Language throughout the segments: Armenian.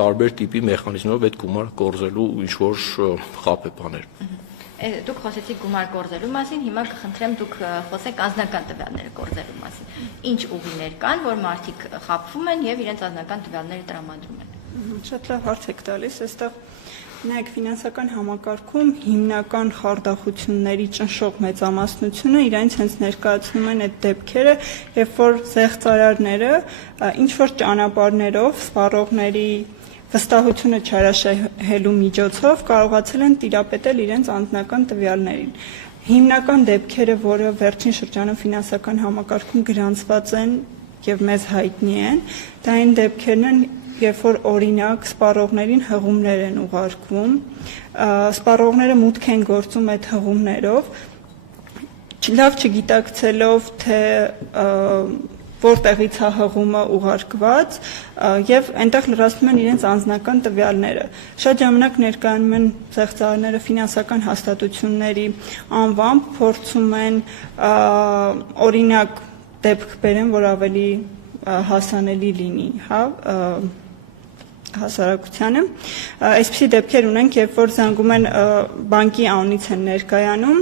տարբեր տիպի մեխանիզմով այդ գումար կորզելու ինչ-որ խափ է բաներ։ Դուք խոսեցիք գումար կորզելու մասին, հիմա կխնդրեմ դուք խոսեք անձնական տվյալները կորզելու մասին։ Ինչ ուղիներ կան, որ մարդիկ խաբվում են եւ իրենց անձնական տվյալները տրամադրում են։ Շատ լավ հարց եք տալիս, այստեղ նայեք ֆինանսական համակարգում հիմնական խարդախությունների ճնշող մեծամասնությունը իրենց հենց ներկայացնում են այդ դեպքերը, երբ որ զեղծարարները ինչ որ ճանապարհներով սպառողների վստահությունը չարաշահելու միջոցով կարողացել են տիրապետել իրենց անձնական տվյալներին։ Հիմնական դեպքերը, որը վերջին շրջանում ֆինանսական համակարգում գրանցված են եւ մեզ հայտնի են, դա այն դեպքերն են, երբ որ օրինակ սպառողներին հղումներ են ուղարկվում, սպառողները մուտք են գործում այդ հղումներով, լավ չգիտակցելով, թե որտեղից է հղումը ուղարկված եւ այնտեղ լրացնում են իրենց անձնական տվյալները։ Շատ ժամանակ ներկայանում են զեղծարարները ֆինանսական հաստատությունների անվամբ, փորձում են օրինակ դեպք բերեն, որ ավելի հասանելի լինի, հա, հասարակությանը։ Այսպիսի դեպքեր ունենք, երբ որ զանգում են բանկի անունից են ներկայանում,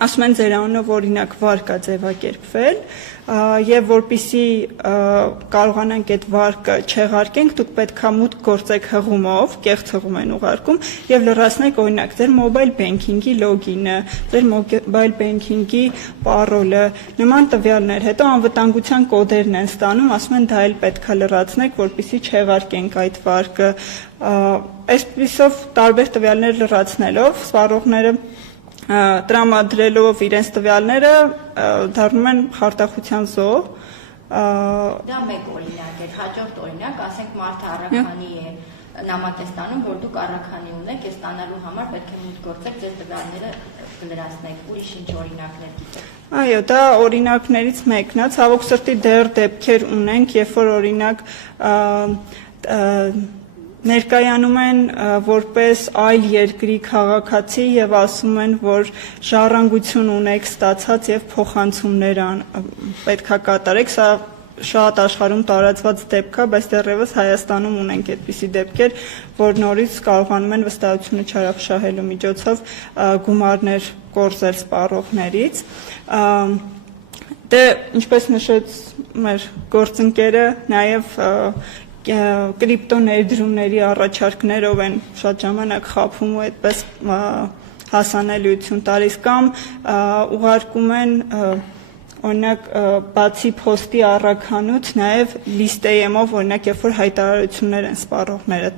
ասում են ձեր անունով օրինակ վարկ է ձևակերպվել եւ որպեսզի կարողանանք այդ վարկը չեղարկենք, դուք պետք է մուտք գործեք հղումով, կեղծ հղում են ուղարկում եւ լրացնեք օրինակ ձեր մոբայլ բենքինգի լոգինը, ձեր մոբայլ բենքինգի պարոլը, նման տվյալներ, հետո անվտանգության կոդերն են ստանում, ասում են դա էլ պետք է լրացնեք, որպեսզի չեղարկենք այդ վարկը։ Այսպիսով տարբեր տվյալներ լրացնելով սպառողները տրամադրելով իրենց տվյալները դառնում են խարդախության զոհ։ Դա մեկ օրինակ է, հաջորդ օրինակ, ասենք մարդը առաքանի է նամատեստանում, որ դուք առաքանի ունեք, այս ստանալու համար պետք է մուտք գործեք, ձեր տվյալները կլրացնեք, ուրիշ ինչ օրինակներ գիտեք։ Այո, դա օրինակներից մեկն է, ցավոք սրտի դեռ դեպքեր ունենք, երբ որ օրինակ ներկայանում են որպես այլ երկրի քաղաքացի եւ ասում են, որ ժառանգություն ունեք ստացած եւ փոխանցումներ պետքա կատարեք, սա շատ աշխարհում տարածված դեպք է, բայց դեռևս Հայաստանում ունենք այդպիսի դեպքեր, որ նորից կարողանում են վստահությունը չարաշահելու միջոցով գումարներ կորզել սպառողներից։ Դե ինչպես նշեց մեր գործընկերը, նաեւ կրիպտո ներդրումների առաջարկներով են շատ ժամանակ խափում ու այդպես հասանելիություն տալիս կամ ուղարկում են օրինակ բացի փոստի առաքանուց նաև լիստեյեմով օրինակ երբ որ հայտարարություններ են սպառողները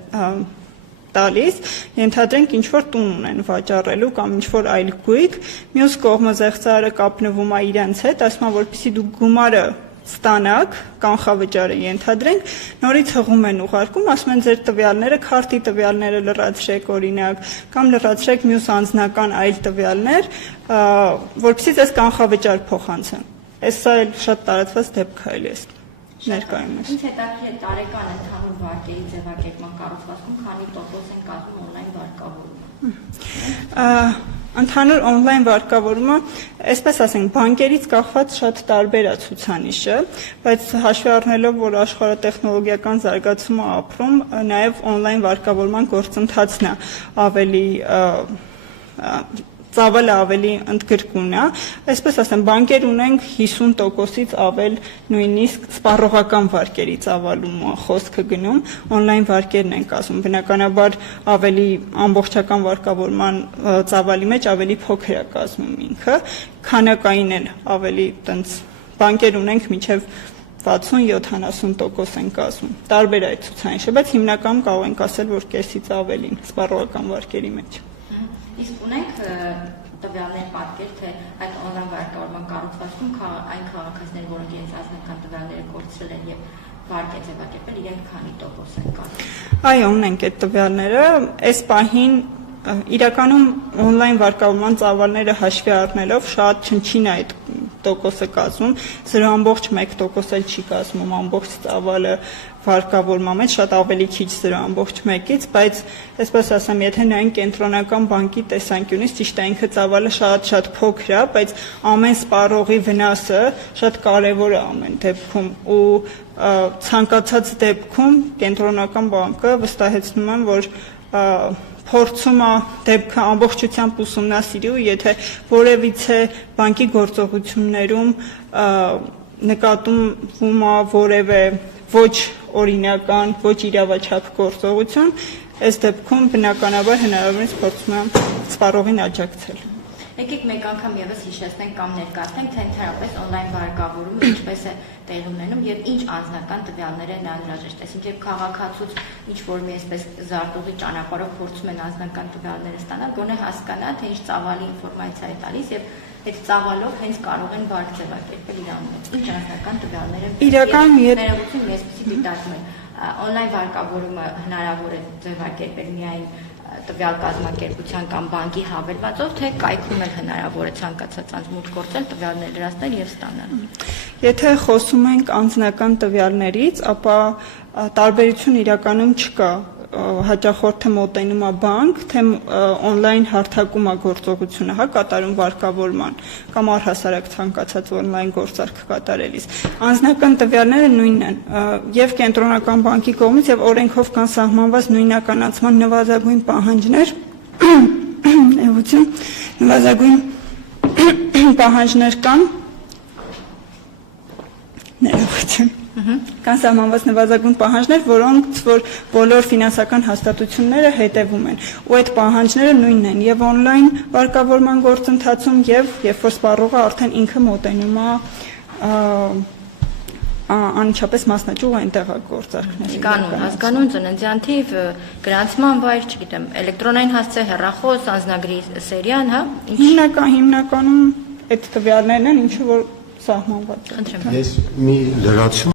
տալիս, ենթադրենք ինչ որ տուն ունեն վաճառելու կամ ինչ որ այլ գույք, մյուս կողմը զեղծարարը կապնվում է իրենց հետ, ասում է որպեսզի դուք գումարը ստանաք, կանխավճարը ենթադրենք, նորից հղում են ուղարկում, ասում են ձեր տվյալները, քարտի տվյալները լրացրեք օրինակ, կամ լրացրեք մյուս անձնական այլ տվյալներ, որպեսզի ձեզ կանխավճար փոխանցեն։ Սա էլ շատ տարածված դեպք է էլի ներկայումս։ Ինչ հետաքրքիր է տարեկան ընդհանուր վարկերի ձևակերպման կառուցվածքում քանի տոկոս են կազմում օնլայն վարկավորումը։ Ընդհանուր օնլայն վարկավորումը, այսպես ասենք, բանկերից կախված շատ տարբեր է ցուցանիշը, բայց հաշվի առնելով, որ աշխարհը տեխնոլոգիական զարգացում է ապրում, նաև օնլայն վարկավորման գործընթացն է ավելի ծավալը ավելի ընդգրկուն է, այսպես ասեմ, բանկեր ունենք 50%-ից ավել նույնիսկ սպառողական վարկերի ծավալումը խոսքը գնում, օնլայն վարկերն են կազմում, բնականաբար ավելի ամբողջական վարկավորման ծավալի մեջ ավելի փոքր է կազմում ինքը, քանակային էլ ավելի տենց բանկեր ունենք մինչև 60-70% են կազմում, տարբեր այդ ցուցանիշը, բայց հիմնականում կարող ենք ասել, որ կեսից ավելին սպառողական վարկերի մեջ։ Իսկ ունենք տվյալներ պատկեր, թե այդ օնլայն վարկավորման կառուցվածքում այն քաղաքացիներ, որոնք իրենց անձնական տվյալները կորցրել են եւ վարկ է ձևակերպել, իրենք քանի տոկոս են կազմում։ Այո, ունենք այդ տվյալները, այս պահին իրականում օնլայն վարկավորման ծավալները հաշվի առնելով շատ չնչին է այդ տոկոսը կազմում, 0.1% էլ չի կազմում ամբողջ ծավալը վարկավորման մեջ շատ ավելի քիչ 0.1-ից, բայց այսպես ասեմ, եթե նայենք կենտրոնական բանկի տեսանկյունից, ճիշտ է ինքը ծավալը շատ փոքր է, բայց ամեն սպառողի վնասը շատ կարևոր է ամեն դեպքում ու ցանկացած դեպքում կենտրոնական բանկը վստահեցնում եմ, որ փորձում է դեպքը ամբողջությամբ ուսումնասիրի ու եթե որևիցե բանկի գործողություններում նկատվում է որևէ ոչ օրինական, ոչ իրավաչափ գործողություն, այս դեպքում բնականաբար հնարավորինս փորձում եմ սպառողին աջակցել։ Եկեք մեկ անգամ եւս հիշեցնենք կամ ներկայացնենք, թե ընդհանրապես on-line վարկավորումը ինչպես է տեղի ունենում եւ ինչ անձնական տվյալներ են անհրաժեշտ։ Այսինքն երբ քաղաքացուց ինչ որ մի այսպես զարտուղի ճանապարհով փորձում են անձնական տվյալները ստանալ, գոնե հասկանա, թե ինչ ծավալի ինֆորմացիա է տալիս եւ այդ ծավալով հենց կարող են վարկ ձևակերպել իրան մեջ։ Ինչ անձնական տվյալներ են։ Իրական ներողություն, ես պիտի դիտարկեմ։ On-line վարկավորումը հնարավոր է ձևակերպել միայն տվյալ կազմակերպության կամ բանկի հավելվածով, թե կայքում էլ հնարավոր է ցանկացած անձ մուտք գործել, տվյալներ լրացնել եւ ստանալ։ Եթե խոսում ենք անձնական տվյալներից, ապա տարբերություն իրականում չկա։ Հաճախորդը մոտենում է բանկ, թե on-line հարթակում է գործողությունը, հա, կատարում վարկավորման կամ առհասարակ ցանկացած on-line գործարք կատարելիս։ Անձնական տվյալները նույնն են եւ կենտրոնական բանկի կողմից եւ օրենքով կան սահմանված նույնականացման նվազագույն պահանջներ, նվազագույն պահանջներ կան, ներողություն։ Կան սահմանված նվազագույն պահանջներ, որոնց որ բոլոր ֆինանսական հաստատությունները հետևում են։ Ու այդ պահանջները նույնն են եւ on-line վարկավորման գործընթացում եւ երբ որ սպառողը արդեն ինքը մոտենում է անմիջապես մասնաճյուղ այնտեղ է գործարքներ։ Կանոն, հասկանուն, ծննդյան թիվ, գրանցման վայր, չգիտեմ, էլեկտրոնային հասցե, հեռախոս, անձնագրի սերիան, հա։ Հիմնականում այդ տվյալներն են, ինչը որ սահմանված է։ Խնդրեմ։ Ես մի լրացում